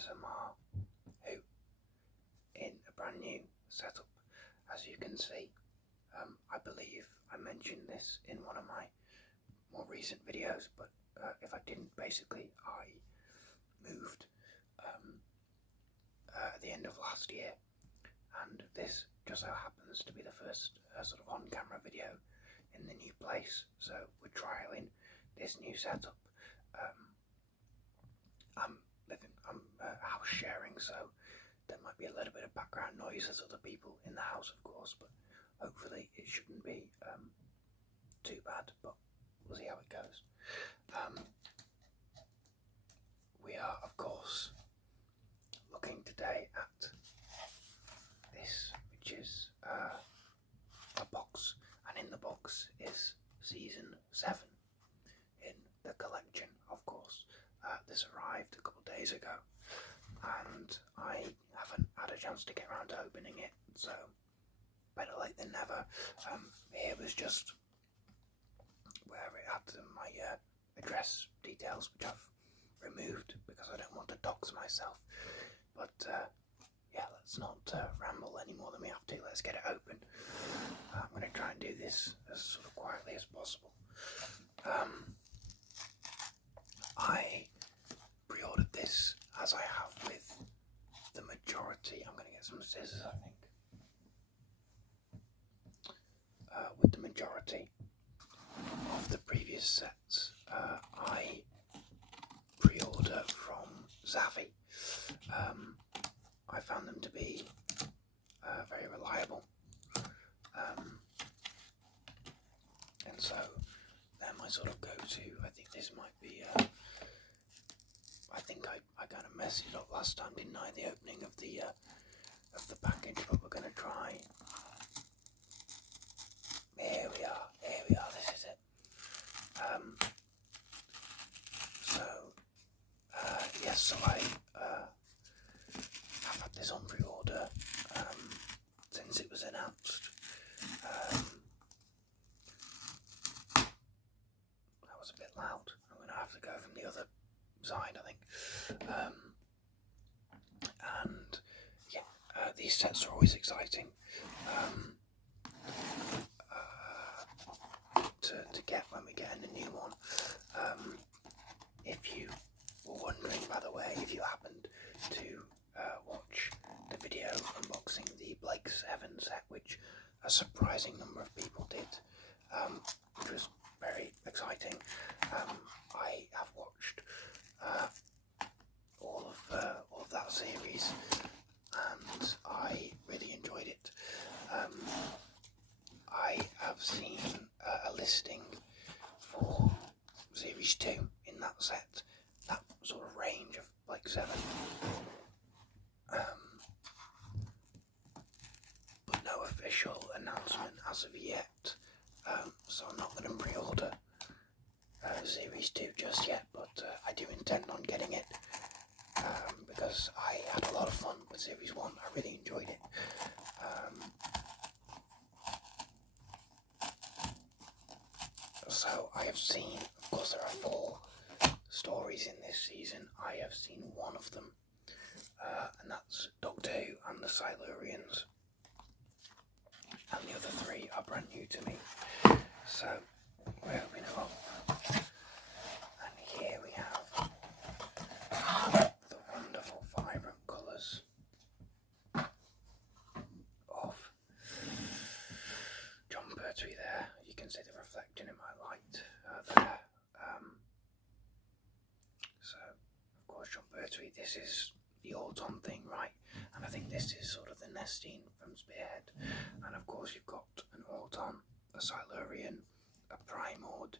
ASMR who in a brand new setup. As you can see, I believe I mentioned this in one of my more recent videos, but if I didn't, basically I moved at the end of last year, and this just so happens to be the first sort of on-camera video in the new place, so we're trialing this new setup. I'm house sharing, so there might be a little bit of background noise. There's other people in the house, of course, but hopefully it shouldn't be too bad, but we'll see how it goes. We are, of course, looking today at this, which is a box, and in the box is season 7 in the collection, of course. This arrived a couple of days ago, and I haven't had a chance to get around to opening it, so better late than never. Here was just where it had my address details, which I've removed because I don't want to dox myself. But yeah, let's not ramble any more than we have to. Let's get it open. I'm going to try and do this as sort of quietly as possible. I pre-ordered this, as I have with the majority. I'm going to get some scissors, I think. With the majority of the previous sets, I pre-order from Zavi. I found them to be very reliable, and so they're my sort of go-to. I think this might be. I think I kind of messed it up last time, didn't I? The opening of the package, but we're going to try. Here we are. This is it. Yes, so I have had this on pre-order since it was announced. That was a bit loud. I'm going to have to go from the other side, I think. And yeah, these sets are always exciting to get when we get in a new one. If you were wondering, by the way, if you happened to watch the video unboxing the Blake 7 set, which a surprising number of people did, which was very exciting. I have watched all of that series, and I really enjoyed it. I have seen a listing for Series 2 in that set, that sort of range of like 7. But no official announcement as of yet, so I'm not going to pre-order Series 2 just yet, but I do intend on getting it, because I had a lot of fun with Series 1, I really enjoyed it. So I have seen, of course there are 4 stories in this season. I have seen one of them, and that's Doctor Who and the Silurians, and the other 3 are brand new to me, so we're opening it up, and here we have the wonderful vibrant colours of John Pertwee there. You can see the reflection in my light there. So, of course, John Pertwee, this is the autumn thing, right? And I think this is sort of the Nestine from Spearhead. And of course, you've got an Auton, a Silurian, a Primord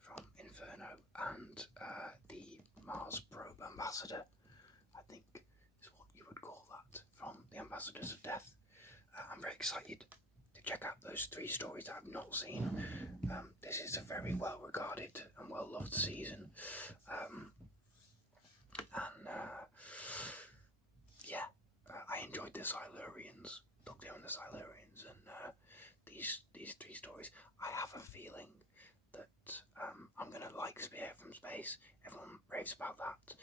from Inferno, and the Mars Probe Ambassador, I think is what you would call that, from the Ambassadors of Death. I'm very excited to check out those 3 stories that I've not seen. This is a very well regarded and well loved season, yeah, I enjoyed the Silurians, Doctor Who and the Silurians, and these 3 stories. I have a feeling that I'm going to like Spearhead from Space. Everyone raves about that,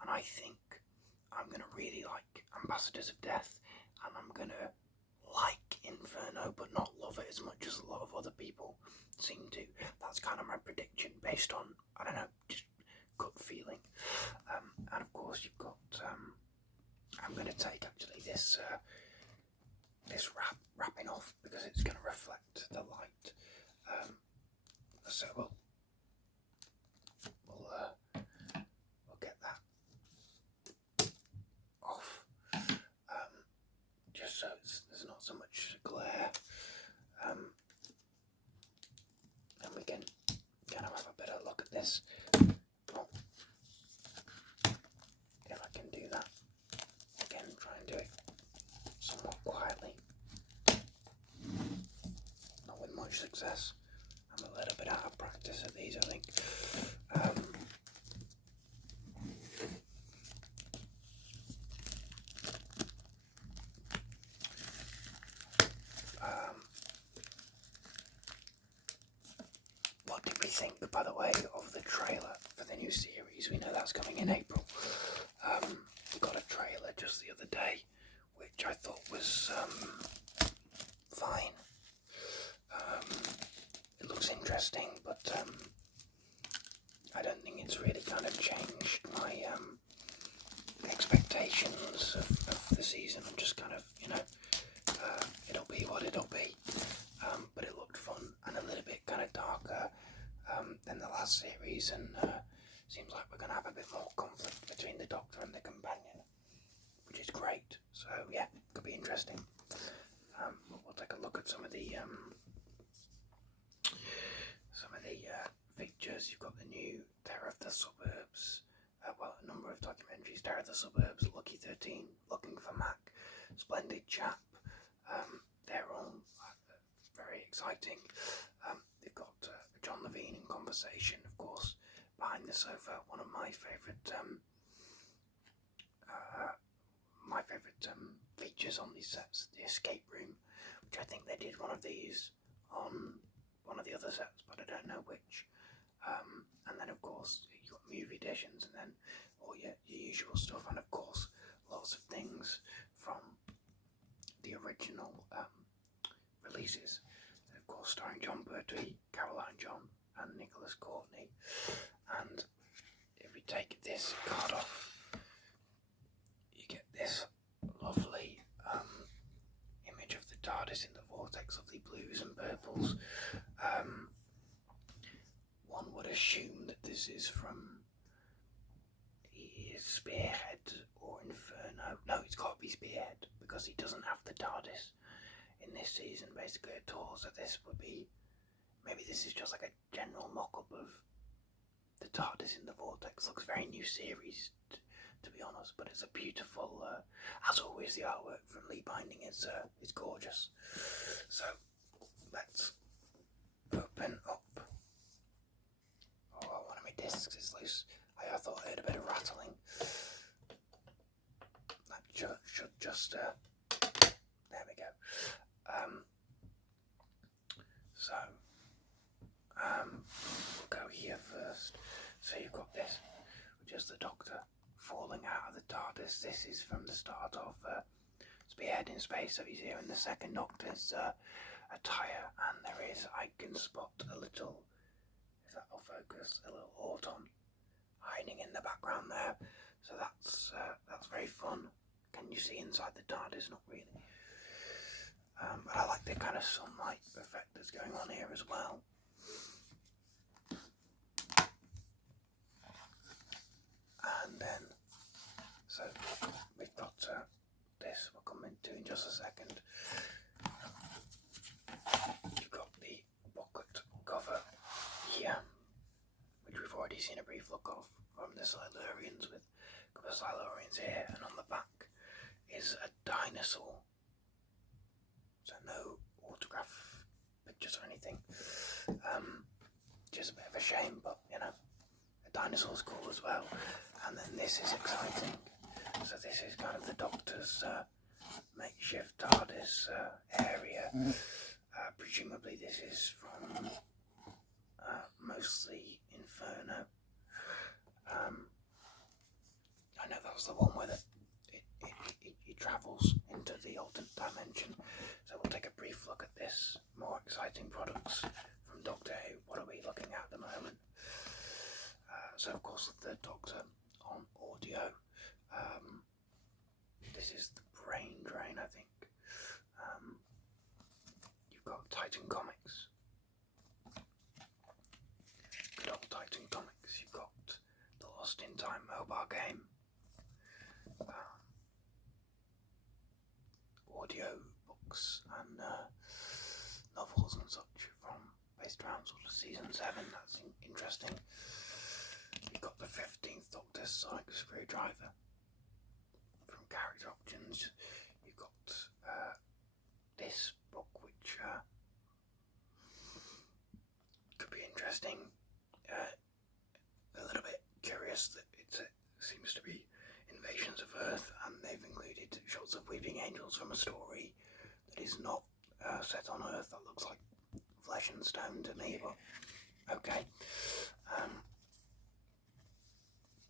and I think I'm going to really like Ambassadors of Death, and I'm going to like Inferno, but not love it as much as a lot of other people seem to. That's kind of my prediction based on, I don't know, just gut feeling. And of course you've got, I'm going to take actually this wrapping off because it's going to reflect the light. So we'll get that off, just so there's not so much glare, and we can kind of have a better look at this. Oh, if I can do that again, try and do it somewhat quietly, not with much success. I'm a little bit out of practice at these, I think. What did we think, by the way, of the trailer for the new series? We know that's coming in April. We got a trailer just the other day, which I thought was fine. It looks interesting, but I don't think it's really kind of changed my expectations of the season. I'm just kind of, it'll be what it'll be. But it looked fun and a little bit kind of darker than the last series, and seems like we're going to have a bit more conflict between the Doctor and the companion, which is great. So yeah, could be interesting. We'll take a look at some of the features. You've got the new Terror of the Suburbs, a number of documentaries. Terror of the Suburbs, Lucky 13, Looking for Mac, Splendid Chap. They're all very exciting. They've got John Levine in Conversation, of course, Behind the Sofa, one of my favourite features on these sets, the Escape Room, which I think they did one of these on one of the other sets, but I don't know which. And then of course you've got movie editions, and then all your usual stuff, and of course lots of things from the original releases, and of course starring John Pertwee, Caroline John and Nicholas Courtney. And if we take this card off, you get this lovely image of the TARDIS in the vortex of the blues and purples. One would assume that this is from Spearhead or Inferno. No, it's got to be Spearhead, because he doesn't have the TARDIS in this season basically at all. So this would be, maybe this is just like a general mock-up of the TARDIS in the vortex. Looks very new series, to be honest, but it's a beautiful, as always, the artwork from Lee Binding is gorgeous. So let's open up. Oh, one of my discs is loose. I thought I heard a bit of rattling. That should just, there we go. We'll go here first. So you've got this, which is the Doctor falling out of the TARDIS. This is from the start of Spearhead in Space, so he's here in the second Doctor's attire, and there is, I can spot a little, if that'll focus, a little Auton hiding in the background there. So that's very fun. Can you see inside the TARDIS? Not really. But I like the kind of sunlight effect that's going on here as well. And then, so we've got this, we'll come into in just a second. You've got the booklet cover here, which we've already seen a brief look of from the Silurians, with a couple of Silurians here, and on the back is a dinosaur. So no autograph pictures or anything. Just a bit of a shame, but you know, a dinosaur's cool as well. And then this is exciting. So this is kind of the Doctor's makeshift TARDIS area. Presumably this is from mostly Inferno. I know that was the one where travels into the alternate dimension. So we'll take a brief look at this. More exciting products from Doctor Who. What are we looking at the moment? So of course the Third Doctor on audio. This is the brain drain, I think. You've got Titan Comics. Good old Titan Comics. You've got the Lost in Time mobile game. Audio books and novels and such from based around sort of season 7. That's interesting. You've got the 15th Doctor's Sonic Screwdriver from Character Options. You've got this book, which could be interesting. A little bit curious that it seems to be invasions of Earth, and they've included shots of weeping angels from a story that is not set on Earth. That looks like flesh and stone to me, but okay.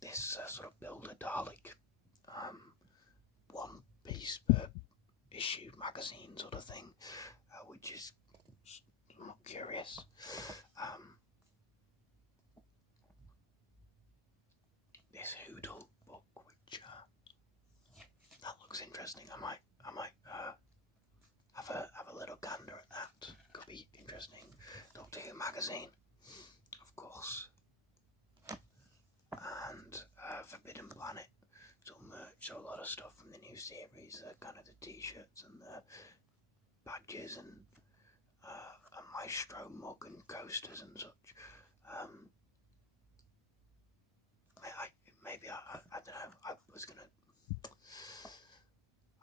This sort of build a Dalek, one piece per issue magazine sort of thing, which is somewhat curious. This Hoodle book, which that looks interesting. I might have a little gander at that. Could be interesting. Doctor Who magazine, of course, and Forbidden Planet. So merch, so a lot of stuff from the new series, kind of the t-shirts and the badges and a Maestro mug and coasters and such. I don't know.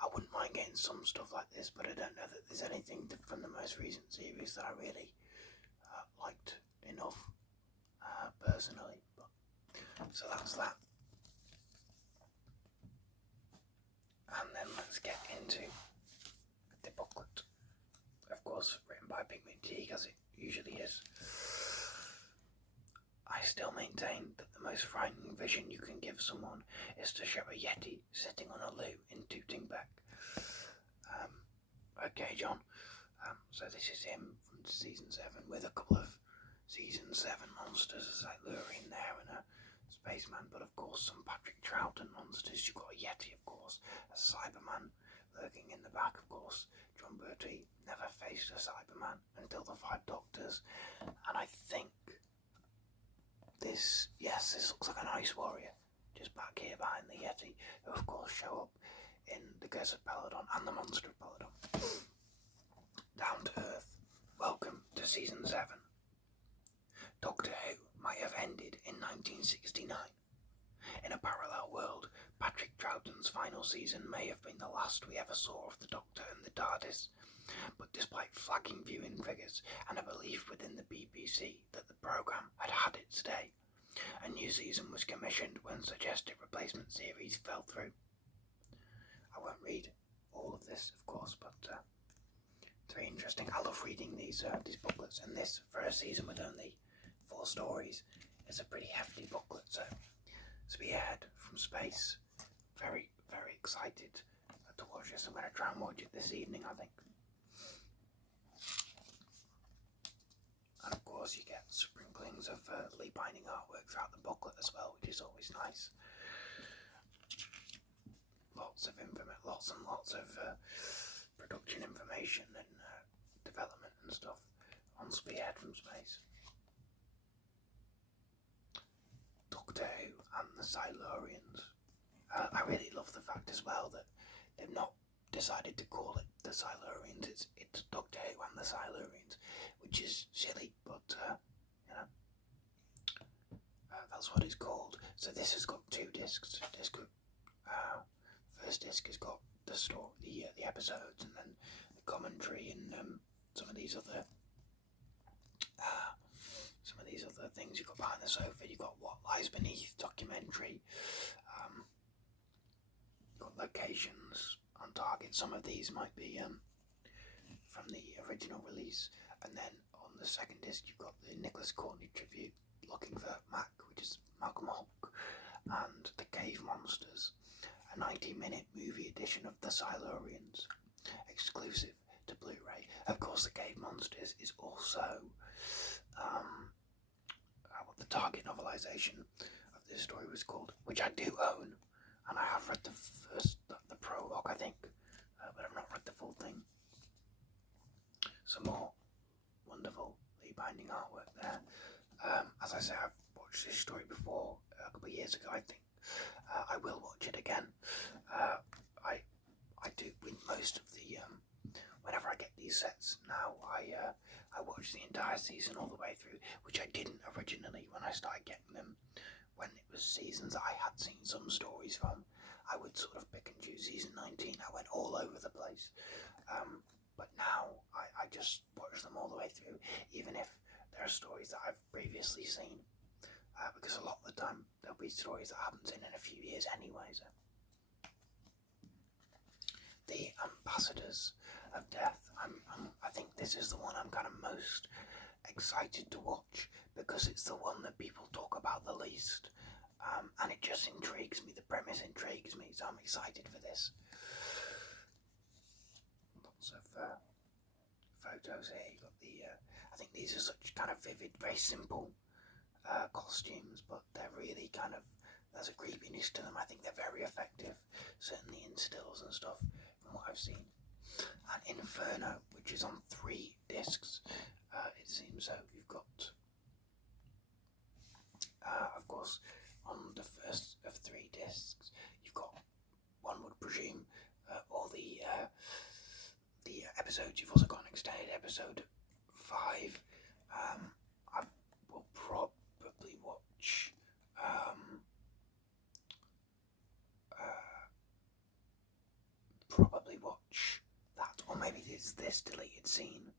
I wouldn't mind getting some stuff like this, but I don't know that there's anything from the most recent series that I really liked enough personally. But so that's that. And then let's get into the booklet. Of course, written by Pigment Teague, as it usually is. I still maintain that the most frightening vision you can give someone is to show a Yeti sitting on a loo in Tootingbeck. Okay, John. So this is him from season 7 with a couple of season 7 monsters, a Silurian there and a spaceman, but of course some Patrick Troughton monsters. You've got a Yeti, of course, a Cyberman lurking in the back, of course. John Bertie never faced a Cyberman until the 5 Doctors, and I think this looks like an Ice Warrior, just back here behind the Yeti, who of course show up in the Curse of Peladon and the Monster of Peladon. Down to Earth, welcome to season 7. Doctor Who might have ended in 1969. In a parallel world, Patrick Troughton's final season may have been the last we ever saw of the Doctor and the TARDIS, but despite flagging viewing figures and a belief within the BBC that the programme had had its day, a new season was commissioned when suggested replacement series fell through. I won't read all of this, of course, but it's very interesting. I love reading these booklets, and this, for a season with only 4 stories, is a pretty hefty booklet. So, Spearhead from Space, very, very excited to watch this. I'm going to try and watch it this evening, I think. And of course you get sprinklings of Lee binding artwork throughout the booklet as well, which is always nice. Lots and lots of production information and development and stuff on Spearhead from Space. Doctor Who and the Silurians. I really love the fact as well that they've not decided to call it the Silurians. It's Doctor Who and the Silurians, which is silly, but that's what it's called. So this has got 2 discs. First disc has got the story, the episodes, and then the commentary, and some of these other things you've got behind the sofa. You've got What Lies Beneath documentary. You've got locations on target. Some of these might be from the original release, and then on the second disc you've got the Nicholas Courtney tribute, Looking for Mac, which is Malcolm Hulk, and the Cave Monsters. a 90-minute movie edition of The Silurians, exclusive to Blu-ray. Of course, The Cave Monsters is also what the Target novelisation of this story was called, which I do own, and I have read the prologue, I think, but I've not read the full thing. Some more wonderful binding artwork there. As I say, I've watched this story before, a couple of years ago, I think. I will watch it again. I do with most of the whenever I get these sets now, I watch the entire season all the way through, which I didn't originally when I started getting them. When it was seasons I had seen some stories from, I would sort of pick and choose. Season 19, I went all over the place. But now I just watch them all the way through, even if there are stories that I've previously seen, because a lot of the time there'll be stories that I haven't seen in a few years anyway. So. The Ambassadors of Death. I think this is the one I'm kind of most excited to watch, because it's the one that people talk about the least, and it just intrigues me. The premise intrigues me, so I'm excited for this. Lots of photos here. You got the. I think these are such kind of vivid, very simple costumes, but they're really kind of. There's a creepiness to them. I think they're very effective, certainly in stills and stuff, from what I've seen. And Inferno, which is on 3 discs, it seems. So you've got, of course, on the first of 3 discs, you've got, one would presume, all the episodes. You've also got an extended episode 5. I will probably watch. Probably watch that, or maybe it's this deleted scene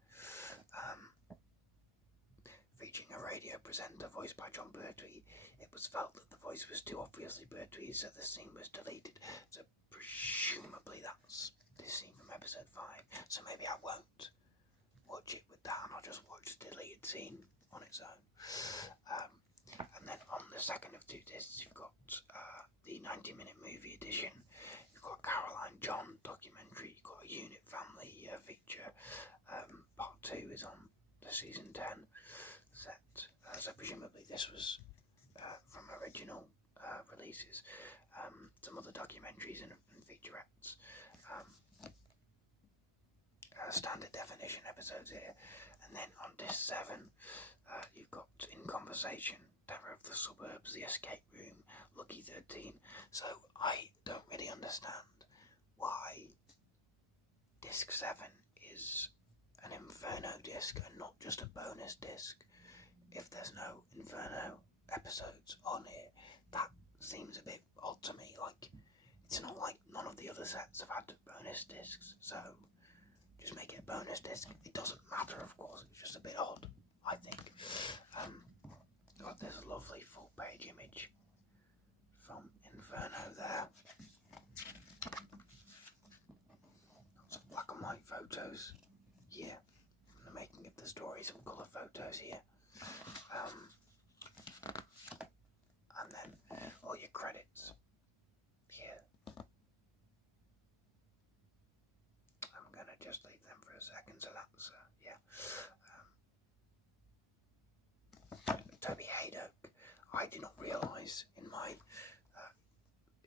featuring a radio presenter voiced by John Pertwee. It was felt that the voice was too obviously Pertwee, so the scene was deleted. So presumably that's this scene from episode 5. So maybe I won't watch it with that, and I'll just watch the deleted scene on its own. And then on the second of 2 discs, you've got the 90-minute movie edition. You've got Caroline John documentary. You've got a Unit Family feature. Part 2 is on the season 10 set. So presumably this was from original releases. Some other documentaries and featurettes. Standard definition episodes here. And then on disc 7, you've got In Conversation, Terror of the Suburbs, The Escape Room, Lucky 13. So I don't really understand why disc 7 is an Inferno disc and not just a bonus disc. If there's no Inferno episodes on here, that seems a bit odd to me. Like, it's not like none of the other sets have had bonus discs, so just make it a bonus disc. It doesn't matter, of course, it's just a bit odd, I think. Got this lovely full page image from Inferno there. Lots of black and white photos here from the making of the story, some colour photos here. And then all your credits here. I'm going to just leave them for a second, so that's, yeah. Toby Haydock, I did not realise in my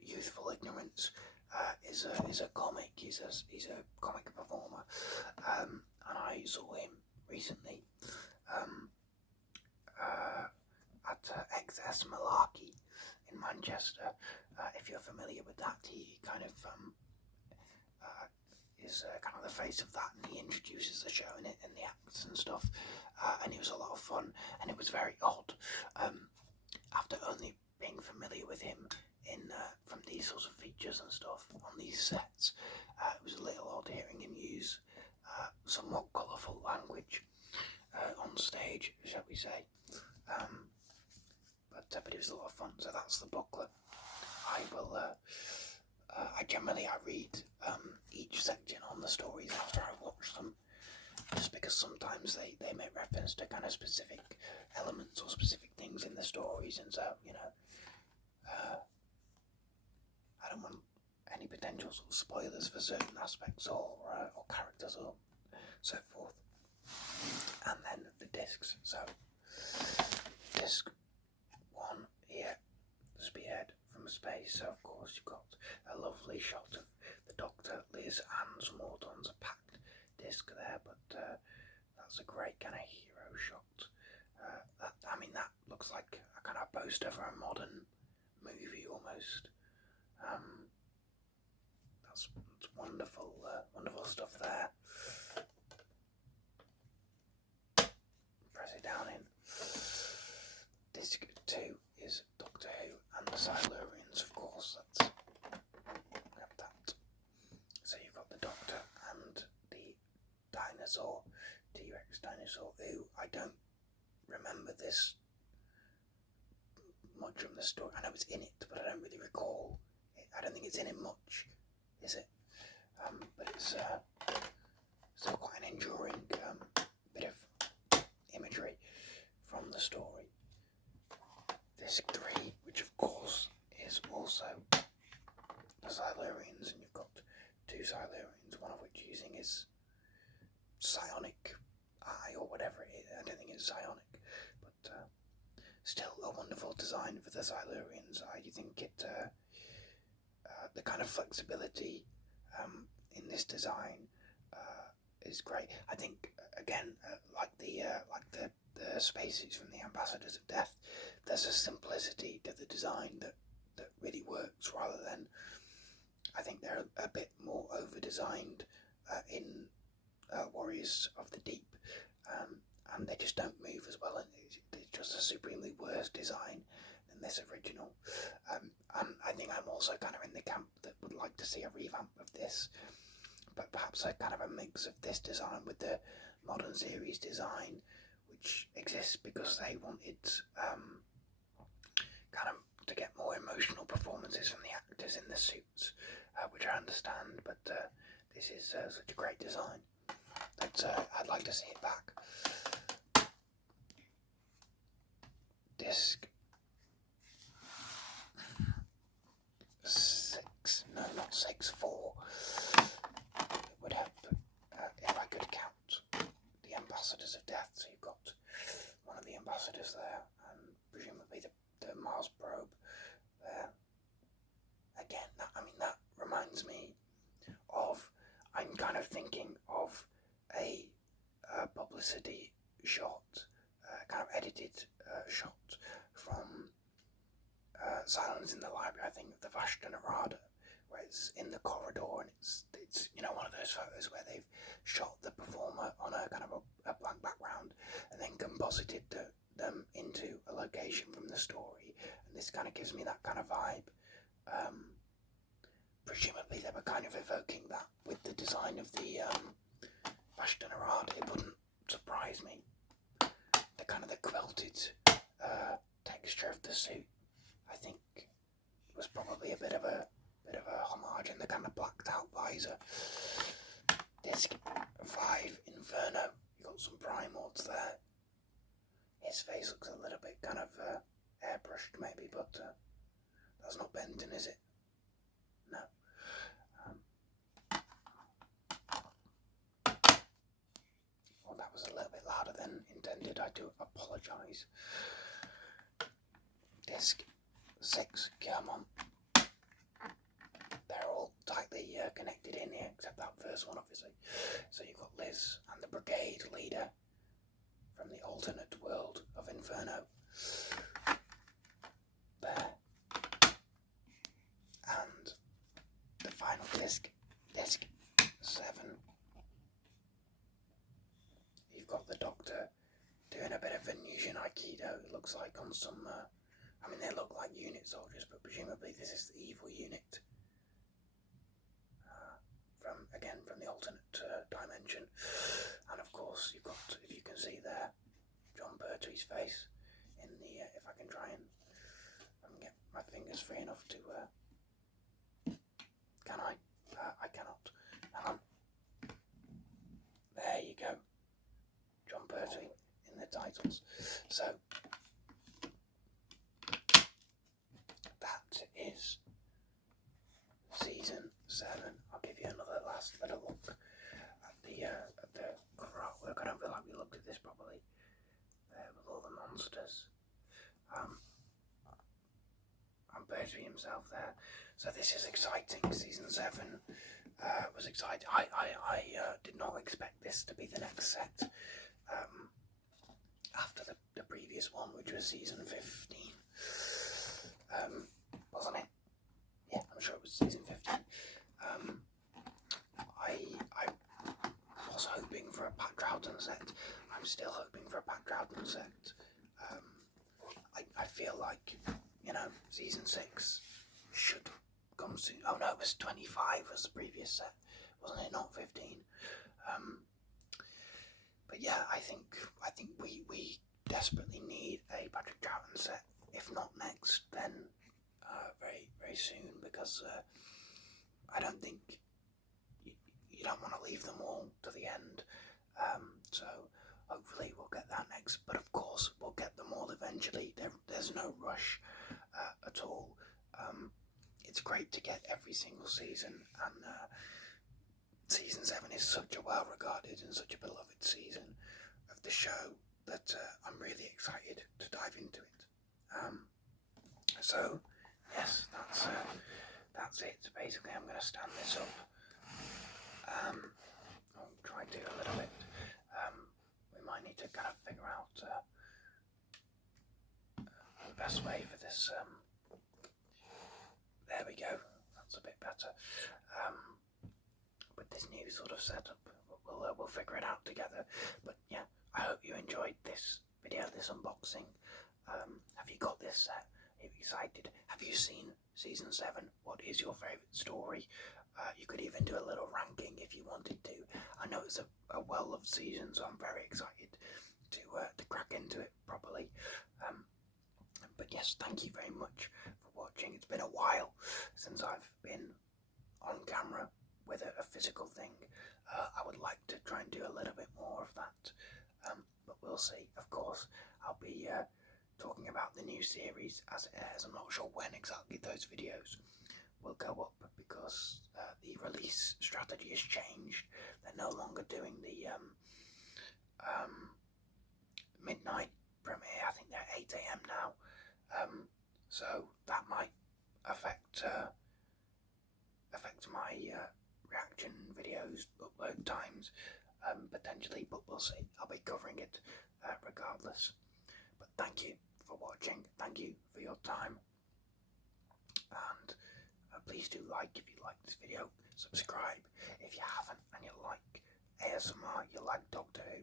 youthful ignorance, is a comic. He's a comic performer, and I saw him recently at XS Malarkey in Manchester. If you're familiar with that, he kind of is kind of the face of that, and he introduces the show in it and the acts and stuff, and it was a lot of fun, and it was very odd. After only being familiar with him in from these sorts of features and stuff on these sets, it was a little odd hearing him use somewhat colourful language on stage, shall we say. But it was a lot of fun. So that's the booklet. I will. I generally read each section on the stories after I watch them, just because sometimes they make reference to kind of specific elements or specific things in the stories, and so, you know, I don't want any potential sort of spoilers for certain aspects or characters or so forth. And then the discs. So disc 1 here, Spearhead from Space. So of course you've got a lovely shot of the Doctor, Liz and some Autons, a packed disc there, but that's a great kind of hero shot. That looks like a kind of poster for a modern movie almost. That's wonderful, wonderful stuff there. Press it down in. Disc 2 is Doctor Who and the Silurians, of course. That's grab that. So you've got the Doctor and the dinosaur, T-Rex dinosaur, who I don't remember this much from the story. I know it's in it, but I don't really recall it. I don't think it's in it much, is it? But it's still quite an enduring bit of imagery from the story. Disc 3, which of course is also the Silurians, and you've got 2 Silurians, one of which using his psionic eye or whatever it is. I don't think it's psionic, but still a wonderful design for the Silurians. I think it the kind of flexibility in this design is great. I think again, like the spacesuits from the Ambassadors of Death, there's a simplicity to the design that really works, rather than, I think they're a bit more over designed in Warriors of the Deep, and they just don't move as well, and it's just a supremely worse design than this original. And I think I'm also kind of in the camp that would like to see a revamp of this, but perhaps a kind of a mix of this design with the modern series design, which exists because they wanted kind of to get more emotional performances from the actors in the suits, which I understand, but this is such a great design that I'd like to see it back. Disc 6, no, not 6, 4. It would have, if I could count the Ambassadors of Death. So you've got one of the ambassadors there, and presumably the Mars probe there. Again, that reminds me of, I'm kind of thinking of a publicity shot, kind of edited shot from Silence in the Library, I think, of the Vashta Narada, where it's in the corridor, and it's one of those photos where they've shot the performer on a kind of a blank background and then composited them into a location from the story, and this kind of gives me that kind of vibe. Presumably they were kind of evoking that with the design of the Vashta Narada. It wouldn't surprise me. The kind of the quilted texture of the suit, I think, was probably a bit of a homage, and the kind of blacked out visor. Disc 5, Inferno. You got some Primords there. His face looks a little bit kind of airbrushed maybe, but that's not Benton, is it? No. Well, that was a little bit louder than intended. I do apologise. Disc 6, Kermon. They're all tightly connected in here, except that first one, obviously. So you've got Liz and the brigade leader from the alternate world of Inferno there. And the final disc, disc 7. You've got the Doctor doing a bit of Venusian Aikido, it looks like, on some, they look like unit soldiers, but presumably this is the evil unit. From the alternate dimension. And of course you've got, if you can see there, John Pertwee's face in the, if I can try and get my fingers free enough to, can I? I cannot. Hang on. There you go. John Pertwee in the titles. So, that is season himself there. So this is exciting. Season 7 was exciting. I did not expect this to be the next set after the previous one, which was season 15. Wasn't it? Yeah, I'm sure it was season 15. I was hoping for a Pat Troughton set. I'm still hoping for a Pat Troughton set. I feel like, you know, season 6 should come soon. Oh no, it was 25 was the previous set, wasn't it? Not 15. But yeah, I think we desperately need a Patrick Troughton set. If not next, then very soon, because I don't think you don't want to leave them all to the end. So hopefully we'll get that next. But of course we'll get them all eventually. There's no rush at all. It's great to get every single season, and season 7 is such a well-regarded and such a beloved season of the show that I'm really excited to dive into it. So yes, that's it. Basically, I'm going to stand this up. I'll try to do a little bit. We might need to kind of figure out the best way for this. There we go. That's a bit better. With this new sort of setup, we'll figure it out together. But yeah, I hope you enjoyed this video, this unboxing. Have you got this set? Are you excited? Have you seen season 7? What is your favourite story? You could even do a little ranking if you wanted to. I know it's a well-loved season, so I'm very excited to crack into it properly. But yes, thank you very much for watching. It's been a while since I've been on camera with a physical thing. I would like to try and do a little bit more of that, but we'll see. Of course, I'll be talking about the new series as it airs. I'm not sure when exactly those videos will go up, because the release strategy has changed. They're no longer doing the midnight premiere. I think they're 8 AM now, so that might affect my reaction videos upload times potentially, but we'll see. I'll be covering it regardless. But thank you for watching, thank you for your time, and please do like if you like this video, subscribe if you haven't and you like ASMR, you like Doctor Who,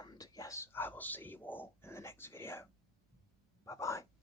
and yes, I will see you all in the next video. Bye bye.